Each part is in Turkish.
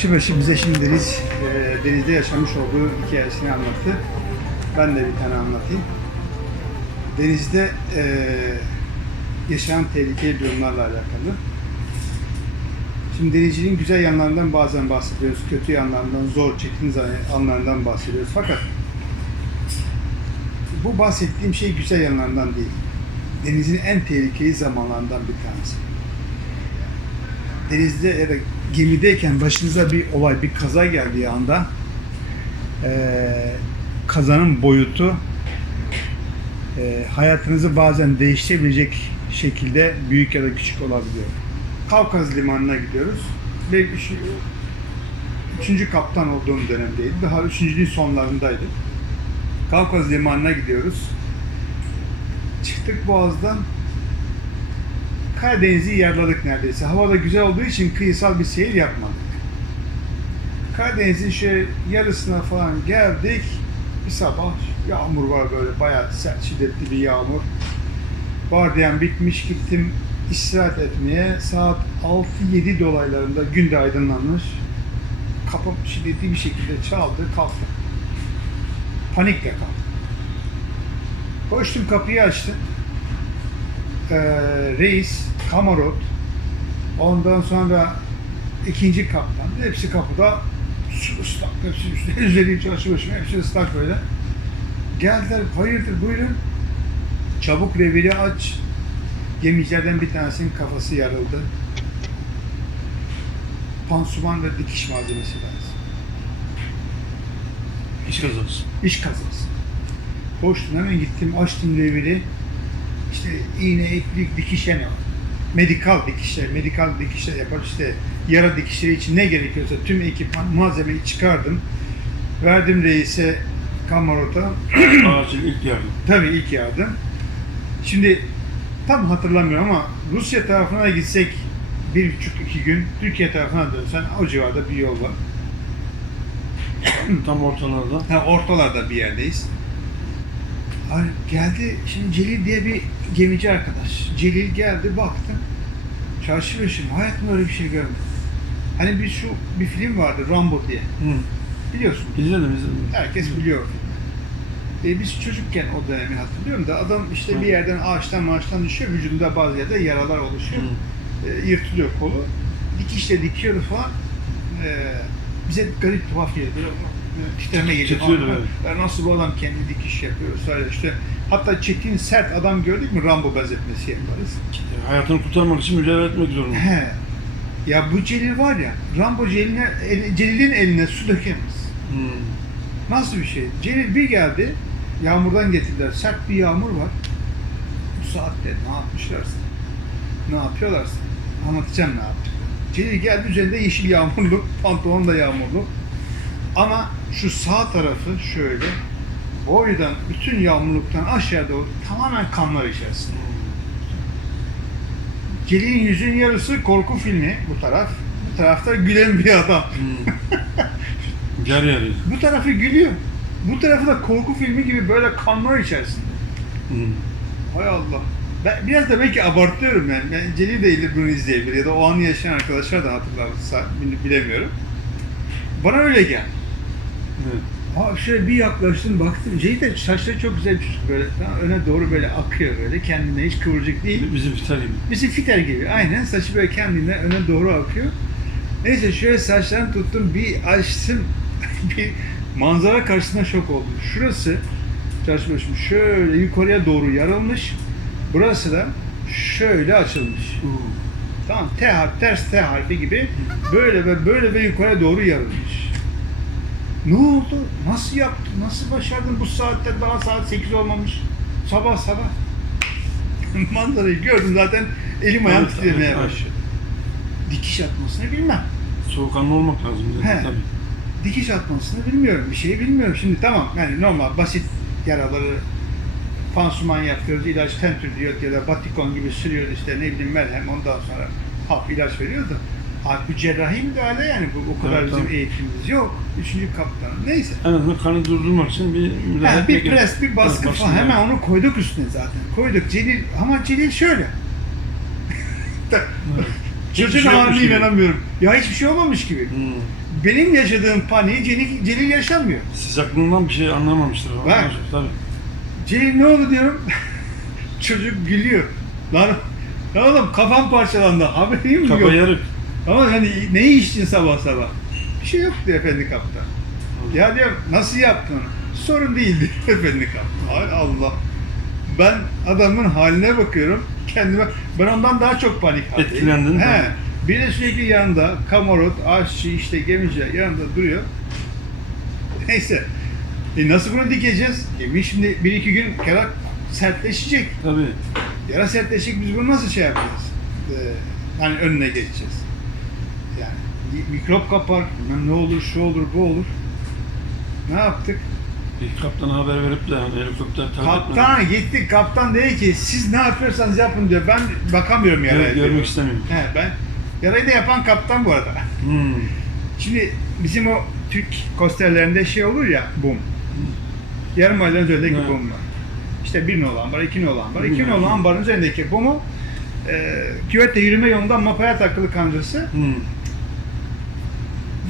Çarşıbaşı bize şimdi deniz, e, denizde yaşamış olduğu hikayesini anlattı. Ben de bir tane anlatayım. Denizde e, yaşanan tehlikeli durumlarla alakalı. Şimdi denizciliğin güzel yanlarından bazen bahsediyoruz, kötü yanlarından, zor, çetin anlarından bahsediyoruz. Fakat bu bahsettiğim şey güzel yanlarından değil. Denizin en tehlikeli zamanlarından bir tanesi. Denizde ya da gemideyken başınıza bir olay, bir kaza geldiği anda eee kazanın boyutu eee, hayatınızı bazen değiştirebilecek şekilde büyük ya da küçük olabiliyor. Kavkaz Limanı'na gidiyoruz. Ve üç, üçüncü kaptan olduğum dönemdeydi. Daha üçüncülüğün sonlarındaydı. Kavkaz Limanı'na gidiyoruz. Çıktık Boğaz'dan. Karadeniz'i yarladık neredeyse. Hava da güzel olduğu için kıyısal bir seyir yapmadık. Karadeniz'in şöyle yarısına falan geldik. Bir sabah yağmur var böyle bayağı sert şiddetli bir yağmur. Vardiyan bitmiş gittim istirahat etmeye. Saat 6-7 dolaylarında gün de aydınlanmış. Kapım şiddetli bir şekilde çaldı kalktım. Panikle kalktım. Koştum kapıyı açtım. Ee, reis, kamarot, ondan sonra ikinci kaptan, hepsi kapıda ıslak, hepsi üstüne üzeri çarşı başıma, hepsi ıslak böyle. Geldiler, hayırdır buyurun. Çabuk reviri aç. Gemicilerden bir tanesinin kafası yarıldı. Pansuman ve dikiş malzemesi lazım. İş kazası. İş kazası. Koştum hemen gittim açtım reviri. İşte iğne, iplik, dikiş yani medikal dikişler, medikal dikişler yapar işte yara dikişleri için ne gerekiyorsa tüm ekipman malzemeyi çıkardım. Verdim reise kamarota. Acil ilk yardım. Tabii ilk yardım. Şimdi tam hatırlamıyorum ama Rusya tarafına gitsek bir buçuk iki gün, Türkiye tarafına dönsen o civarda bir yol var. Tam ortalarda. Ha, ortalarda bir yerdeyiz. Hani geldi, şimdi Celil diye bir gemici arkadaş. Celil geldi, baktım. Çarşı başım, hayatımda öyle bir şey görmedim. Hani bir şu bir film vardı, Rambo diye. Hı. Biliyorsun. İzledim izledim. Herkes biliyor. E, biz çocukken o dönemi hatırlıyorum da adam işte Hı. bir yerden ağaçtan maaştan düşüyor, vücudunda bazı yerde yaralar oluşuyor. E, yırtılıyor kolu. Dikişle dikiyordu falan. E, bize garip tuhaf geliyor. Titreme geliyor. Titriyordu. Ya nasıl bu adam kendi dikiş yapıyor? Söyle işte. Hatta çetin sert adam gördük mü Rambo benzetmesi yaparız. Hayatını kurtarmak için mücadele etmek zorunda. He. Ya bu Celil var ya, Rambo Celil'in, eline su dökemez. Hı. Nasıl bir şey? Celil bir geldi, yağmurdan getirdiler. Sert bir yağmur var. Bu saatte ne yapmışlarsa, ne yapıyorlarsa anlatacağım ne yaptık. Celil geldi üzerinde yeşil yağmurluk, pantolon da yağmurluk. Ama şu sağ tarafı şöyle, boydan bütün yağmurluktan aşağı doğru tamamen kanlar içerisinde. Celil'in yüzün yarısı korku filmi bu taraf. Bu tarafta gülen bir adam. Hı. Yer. Bu tarafı gülüyor. Bu tarafı da korku filmi gibi böyle kanlar içerisinde. Hı. Hay Allah. Ben biraz da belki abartıyorum yani. Ben Celil de bunu izleyebilir ya da o anı yaşayan arkadaşlar da hatırlarsa bil- bilemiyorum. Bana öyle geldi. Evet. Ha şöyle bir yaklaştım baktım. De saçları çok güzel çocuk böyle. Tamam, öne doğru böyle akıyor böyle. Kendine hiç kıvırcık değil. Bizim fitar gibi. Bizim fiter gibi. Aynen. Saçı böyle kendinden öne doğru akıyor. Neyse şöyle saçlarını tuttum. Bir açtım. bir manzara karşısında şok oldum. Şurası çarşı başım şöyle yukarıya doğru yarılmış. Burası da şöyle açılmış. Tamam. T harfi, ters T harfi gibi böyle ve böyle ve yukarıya doğru yarılmış. Ne oldu? Nasıl yaptın? Nasıl başardın bu saatte? Daha saat 8 olmamış. Sabah sabah. Manzarayı gördüm zaten elim ayağım Evet, titremeye başladı. Dikiş atmasını bilmem. Soğukkanlı olmak lazım. He. He. Tabii. Dikiş atmasını bilmiyorum. Bir şey bilmiyorum. Şimdi tamam yani normal basit yaraları pansuman yapıyoruz, ilaç tentür diyor ya da batikon gibi sürüyoruz işte ne bileyim merhem ondan sonra hap ilaç veriyoruz bu cerrahi müdahale yani bu o kadar Evet, bizim tamam. eğitimimiz yok. Üçüncü kaptan. Neyse. En azından kanı durdurmak için bir müdahale Ha, bir pres, bir baskı Evet, falan. Hemen yani. onu koyduk üstüne zaten. Koyduk. Celil, ama Celil şöyle. Evet. Çocuğun şey haline inanamıyorum. Ya hiçbir şey olmamış gibi. Hmm. Benim yaşadığım paniği Celil, Celil yaşamıyor. Sıcaklığından bir şey anlamamıştır. Bak. Tabii. Celil ne oldu diyorum. Çocuk gülüyor. Lan, lan oğlum kafam parçalandı. Haberim mi Kafa yok? yarık. Ama hani ne içtin sabah sabah? Bir şey yoktu efendi kaptan. Ya diyorum nasıl yaptın? Sorun değildi efendi kaptan. Ay Allah. Ben adamın haline bakıyorum. Kendime ben ondan daha çok panik haldeyim. Etkilendin mi? He. Bir de sürekli yanında kamarot, aşçı, işte gemici yanında duruyor. Neyse. E nasıl bunu dikeceğiz? Gemi şimdi bir iki gün kere sertleşecek. Tabii. Yara sertleşecek biz bunu nasıl şey yapacağız? Ee, hani önüne geçeceğiz. Mikrop kapar, bilmem ne olur, şu olur, bu olur. Ne yaptık? Bir kaptana haber verip de hani helikopter takip. Kaptan gittik, kaptan dedi ki siz ne yapıyorsanız yapın diyor. Ben bakamıyorum yaraya. Gör- diyor. görmek istemiyorum. He, ben yarayı da yapan kaptan bu arada. Hmm. Şimdi bizim o Türk kosterlerinde şey olur ya, bum. Yarım mailden üzerindeki Evet. bum var. İşte bir olan var, iki var. Bir İki nolu. olan barın üzerindeki bumu e, küvette yürüme yolunda mapaya takılı kancası. Hmm.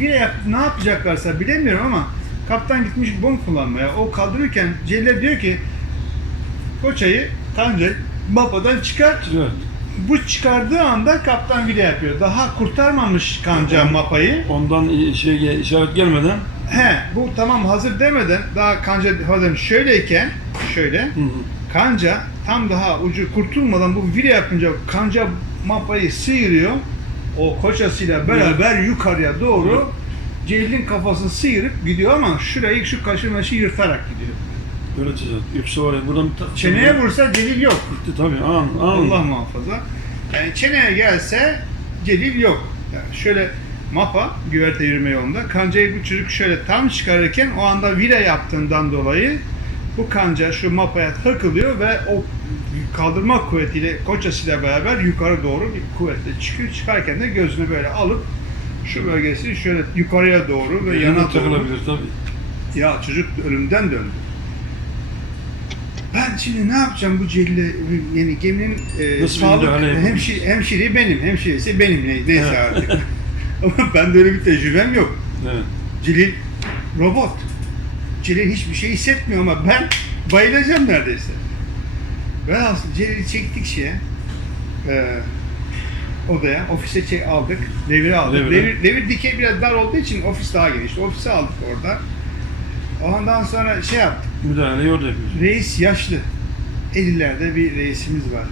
Bir yap, ne yapacaklarsa bilemiyorum ama kaptan gitmiş bom kullanmaya. O kaldırırken Celil diyor ki koçayı kancayı mapadan çıkart. Evet. Bu çıkardığı anda kaptan vile yapıyor. Daha kurtarmamış kanca mapayı. Ondan şey işaret gelmeden He, bu tamam hazır demeden daha kanca hazır şöyleyken şöyle hı hı. kanca tam daha ucu kurtulmadan bu vile yapınca kanca mapayı sıyırıyor. O koçasıyla beraber yukarıya doğru Celil'in kafasını sıyırıp gidiyor ama şurayı şu kaşı maşı yırtarak gidiyor. böyle çizer. Yoksa oraya buradan bir ta- Çeneye vursa Celil yok. Gitti tabii. An, an. Allah muhafaza. Yani çeneye gelse Celil yok. Yani şöyle mapa güverte yürüme yolunda kancayı bu çocuk şöyle tam çıkarırken o anda vire yaptığından dolayı bu kanca şu mapaya takılıyor ve o kaldırma kuvvetiyle koçasıyla beraber yukarı doğru bir kuvvetle çıkıyor. Çıkarken de gözünü böyle alıp şu bölgesi şöyle yukarıya doğru ve Yana yana doğru takılabilir tabii. ya çocuk ölümden döndü. Ben şimdi ne yapacağım bu Celil'e yani geminin e, Nasıl sağlık hemşire, hemşireyi benim, hemşiresi benim ne- neyse Evet. artık. Ama ben de öyle bir tecrübem yok. Evet. Celil robot. Celil hiçbir şey hissetmiyor ama ben bayılacağım neredeyse. Ben aslında Celil'i çektik şeye, e, odaya, ofise çek aldık, devre aldık. Devre. Devir, devir dikey biraz dar olduğu için ofis daha geniş. Ofise aldık orada. Ondan sonra şey yaptık. Müdahaleyi orada yapıyoruz. Reis yaşlı. 50'lerde bir reisimiz var.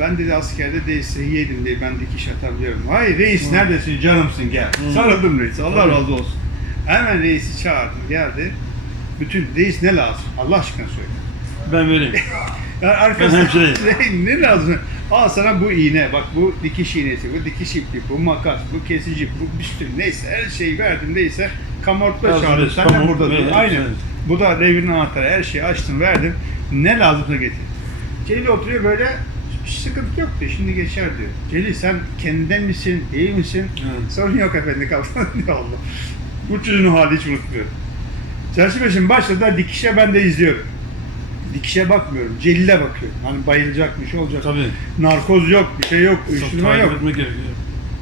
Ben dedi askerde DSİ'ydim diye ben dikiş atabiliyorum. Hayır reis Hı. neredesin canımsın gel. Hı. Sarıldım reis Allah Tabii. razı olsun. Hemen reisi çağırdım geldi. Bütün reis ne lazım? Allah aşkına söyle. Ben vereyim. Yani arkasında ne lazım? Al sana bu iğne, bak bu dikiş iğnesi, bu dikiş ipliği, bu makas, bu kesici, bu bir sürü neyse her şeyi verdim neyse kamortla çağırdım. Sen de burada dur. Aynen. evet. Bu da devrin anahtarı, her şeyi açtım verdim. Ne lazımsa getir. Celil oturuyor böyle sıkıntı yok diyor. Şimdi geçer diyor. Celil sen kendinden misin? iyi misin? Evet. Sorun yok efendi kaptan. Ya Allah. Bu çocuğun hali hiç unutmuyorum. Çarşı başım başladı dikişe ben de izliyorum. Dikişe bakmıyorum. Celil'e bakıyorum. Hani bayılacak bir şey olacak. Tabii. Narkoz yok, bir şey yok, uyuşturma yok. etmek gerekiyor.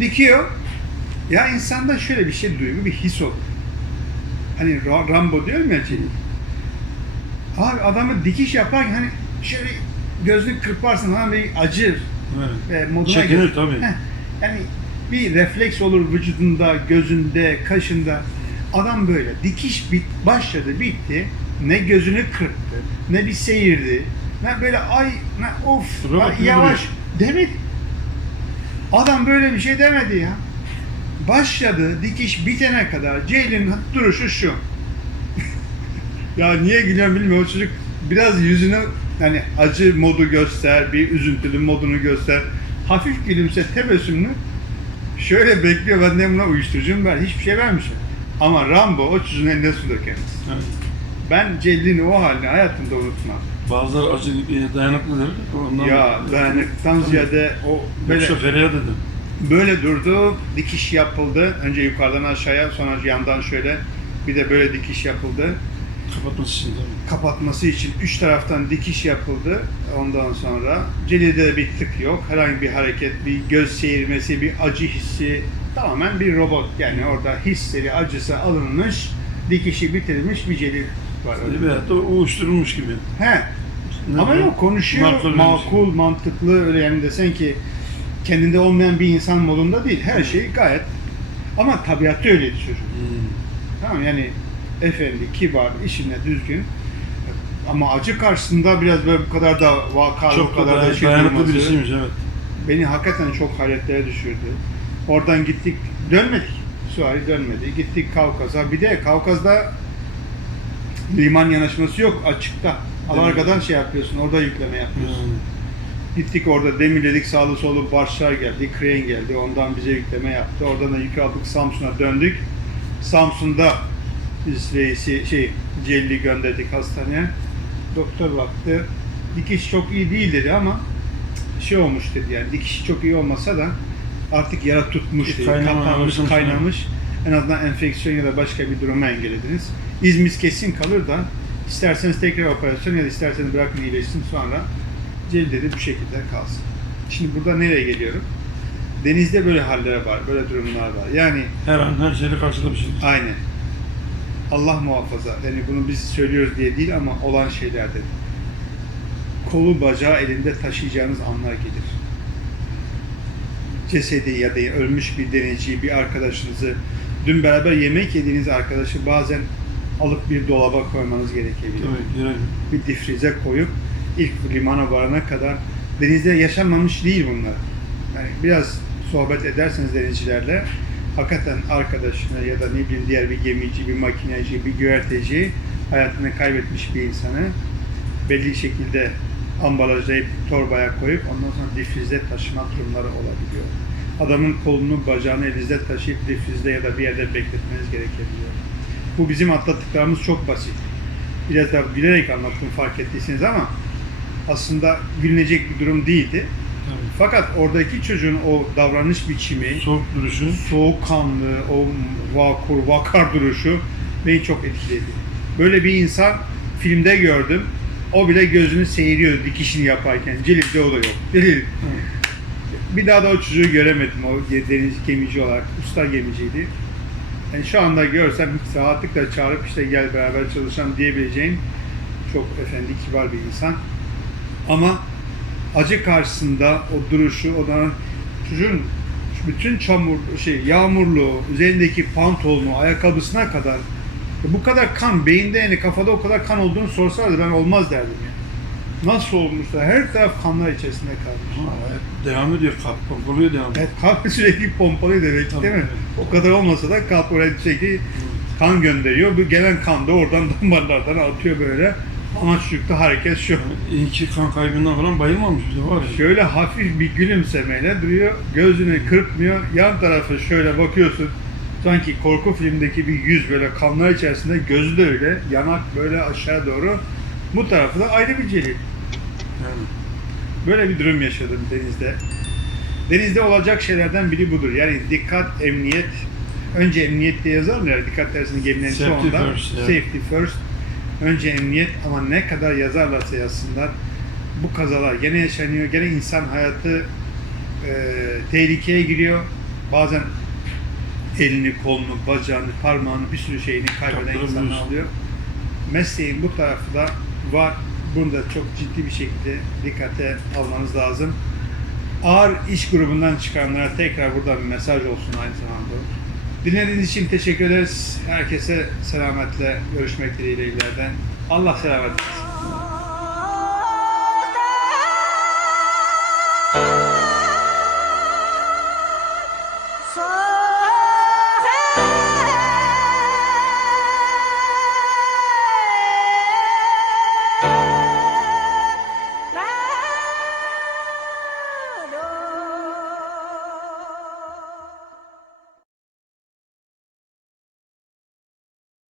Dikiyor. Ya insanda şöyle bir şey duygu, bir his olur. Hani Ra- Rambo diyorum ya Celil. Abi adamı dikiş yaparken hani şöyle gözünü kırparsın hani bir acır Evet. ve moduna Çekinir tabii. Heh, yani bir refleks olur vücudunda, gözünde, kaşında. Adam böyle dikiş bit, başladı, bitti. Ne gözünü kırptı, ne bir seyirdi. Ne böyle ay, ne of, ay, yavaş demedi. Adam böyle bir şey demedi ya. Başladı dikiş bitene kadar Ceylin'in duruşu şu. ya niye gülüyorum bilmiyorum. O çocuk biraz yüzünü hani acı modu göster, bir üzüntülü modunu göster. Hafif gülümse tebessümlü. Şöyle bekliyor ben de buna uyuşturucu mu ver? Hiçbir şey vermişim. Ama Rambo o çocuğun eline su dökemez. Evet. Ben Celil'in o halini hayatımda unutmam. Bazıları acı e, dayanıklıdır. Ondan Ya dayanıktan ziyade o böyle Yoksa feryat eder. Böyle durdu, dikiş yapıldı. Önce yukarıdan aşağıya, sonra yandan şöyle bir de böyle dikiş yapıldı. Kapatması için değil mi? kapatması için üç taraftan dikiş yapıldı. Ondan sonra Celil'de de bir tık yok. Herhangi bir hareket, bir göz seyirmesi, bir acı hissi tamamen bir robot. Yani orada hisleri, acısı alınmış, dikişi bitirilmiş bir Celil var. Öyle bir hayatta uyuşturulmuş gibi. He. Ne Ama diyor? yok konuşuyor, Makul makul, mantıklı öyle yani desen ki kendinde olmayan bir insan modunda değil. Her şey gayet ama tabiatı öyleydi çocuk. Hmm. Tamam yani efendi, kibar, işine düzgün. Ama acı karşısında biraz böyle bu kadar da vakalı, bu Çok da kadar da dayan- şey dayanıklı birisiymiş evet. beni hakikaten çok hayretlere düşürdü. Oradan gittik, dönmedik. Suari dönmedi. Gittik Kavkaz'a. Bir de Kavkaz'da liman yanaşması yok açıkta. Alargadan şey yapıyorsun, orada yükleme yapıyorsun. Hmm. Gittik orada demirledik sağlı solu barşlar geldi, crane geldi. Ondan bize yükleme yaptı. Oradan da yük aldık Samsun'a döndük. Samsun'da biz reisi şey Celil'i gönderdik hastaneye. Doktor baktı. Dikiş çok iyi değil dedi ama şey olmuş dedi yani dikişi çok iyi olmasa da artık yara tutmuş Bir dedi. Kapanmış, kaynamış. En azından enfeksiyon ya da başka bir durumu engellediniz. İzmiz kesin kalır da isterseniz tekrar operasyon ya da isterseniz bırakın iyileşsin sonra Celil dedi bu şekilde kalsın. Şimdi burada nereye geliyorum? Denizde böyle haller var, böyle durumlar var. Yani Her an her şeyle karşılaşabilir. Aynen. Allah muhafaza. Yani bunu biz söylüyoruz diye değil ama olan şeylerdir. Kolu bacağı elinde taşıyacağınız anlar gelir. Cesedi ya da ölmüş bir deneyiciyi, bir arkadaşınızı, dün beraber yemek yediğiniz arkadaşı bazen alıp bir dolaba koymanız gerekebilir Tabii, görelim. bir difrize koyup ilk limana varana kadar denizde yaşanmamış değil bunlar. Yani biraz sohbet ederseniz denizcilerle hakikaten arkadaşına ya da ne bileyim diğer bir gemici, bir makineci, bir güverteci hayatını kaybetmiş bir insanı belli şekilde ambalajlayıp torbaya koyup ondan sonra difrize taşıma durumları olabiliyor. Adamın kolunu, bacağını elinizde taşıyıp difrizde ya da bir yerde bekletmeniz gerekebiliyor. Bu bizim atlattıklarımız çok basit biraz da bilerek anlattım fark ettiyseniz ama aslında gülünecek bir durum değildi. Fakat oradaki çocuğun o davranış biçimi, Soğuk duruşu. soğukkanlı, o vakur, vakar duruşu beni çok etkiledi. Böyle bir insan filmde gördüm. O bile gözünü seyiriyordu dikişini yaparken. Celil'de o da yok. Celil. Bir daha da o çocuğu göremedim o deniz gemici olarak. Usta gemiciydi. Yani şu anda görsem rahatlıkla çağırıp işte gel beraber çalışalım diyebileceğim çok efendi, kibar bir insan. Ama acı karşısında o duruşu, o da çocuğun bütün çamur, şey yağmurlu, üzerindeki pantolonu, ayakkabısına kadar bu kadar kan, beyinde yani kafada o kadar kan olduğunu sorsalardı ben olmaz derdim ya. Nasıl olmuşsa her taraf kanlar içerisinde kalmış. Ha, evet, devam ediyor kalp pompalıyor devam ediyor. Evet, kalp sürekli pompalıyor demek Tabii, değil mi? O kadar olmasa da kalp oraya sürekli kan gönderiyor. Bu gelen kan da oradan damarlardan atıyor böyle. Ama çocukta hareket şu. İyi ki kan kaybından falan bayılmamış bir de var ya. Şöyle hafif bir gülümsemeyle duruyor. Gözünü kırpmıyor. Yan tarafı şöyle bakıyorsun. Sanki korku filmdeki bir yüz böyle kanlar içerisinde gözü de öyle. Yanak böyle aşağı doğru. Bu tarafı da ayrı bir celil. Yani. Böyle bir durum yaşadım denizde. Denizde olacak şeylerden biri budur. Yani dikkat, emniyet. Önce emniyet diye yazarlar. ya, Dikkat dersini gemilerin çoğunda. first, yeah. Safety first. Önce emniyet ama ne kadar yazarlarsa yazsınlar bu kazalar gene yaşanıyor. Gene insan hayatı e, tehlikeye giriyor. Bazen elini, kolunu, bacağını, parmağını bir sürü şeyini kaybeden insanlar oluyor. Mesleğin bu tarafı da var. Bunu da çok ciddi bir şekilde dikkate almanız lazım. Ağır iş grubundan çıkanlara tekrar buradan bir mesaj olsun aynı zamanda. Dinlediğiniz için teşekkür ederiz. Herkese selametle görüşmek dileğiyle ileriden. Allah selamet versin.